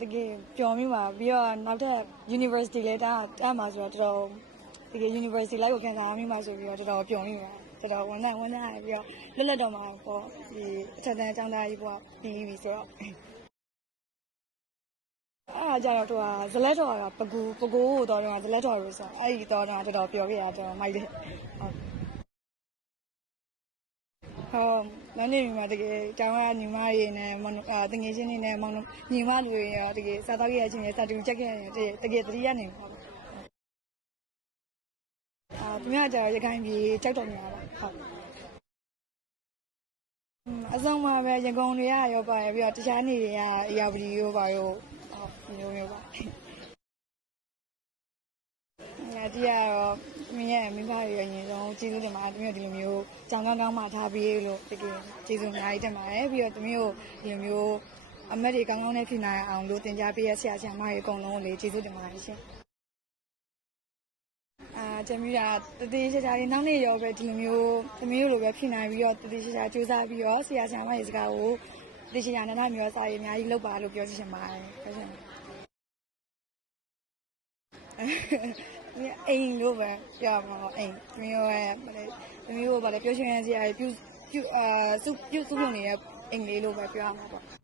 တကယ်ပြောမိပါပြီးတော့နောက်ထပ် university လဲတက်မှာဆိုတော့တော်တော်တကယ် university လိုက်ကိုခံစားမိမှာဆိုပြီးတော့တော်တော်ပျော်မိပါတော်တော်ဝမ်းသာရပြီးတော့လွတ်တော့မှာပေါ့ဒီအထက်တန်းကျောင်းသားကြီးပေါ့ပြီးပြီဆိုတော့အားကြတော့သူကဇလက်တော်ကပကူကိုတော့ဇလက်တော်လို့ဆိုအဲ့ဒီတော့တော်တော်ပျော်ခဲ့ရတော့မိုက်တယ်နောက်နေမှာတကယ်ကျောင်းကညီမတွေနဲ့တငယ်ချင်းတွေနဲ့မောင်ညီမတွေရောတကယ်စားတော့ရချင်းနဲ့စတူချက်ခဲ့ရတယ်တကယ်သတိရနေပါဘူးသူများကြရခိုင်ပြည်ကြောက်တော်များပါဟုတ်အစုံမှာပဲရကုံတွေကရောပါရပြီးတော့တခြားနေတွေကရာပလီရောပါရောမျိုးပါဒီကတော့မင်းရဲ့မိဘတွေအရင်ဆုံးကျေးဇူးတင်ပါတယ်တမီးတို့ဒီလိုမျိုးကြောင်ကောင်းမှထားပြီးလို့တကယ်ကျေးဇူးအများကြီးတင်ပါတယ်ပြီးတော့တမီးတို့ဒီလိုမျိုးအမတ်တွေကောင်းနဲ့ဖြစ်နိုင်အောင်လို့တင် जा ပေးရဆရာဆရာမတွေအကုန်လုံးကိုလေကျေးဇူးတင်ပါတယ်ရှင်တမီးကတတိချာချာလေးနောက်နေ့ရောပဲဒီလိုမျိုးတမီးတို့လိုပဲဖြစ်နိုင်ပြီးတော့တတိချာချာစူးစမ်းပြီးတော့ဆရာဆရာမတွေစကားကိုတတိချာချာနားမျိုးစာရေးအများကြီးလုပ်ပါလို့ပြောချင်ပါတယ်ပြောချင်အိမ်လို့ပဲပြောမှာအိမ်တမီးတို့ရဲ့တမီးတို့ဗါလေပြောချင်ရစရာပြုစုပြုနေတဲ့အိမ်လေးလို့ပဲပြောရမှာပေါ့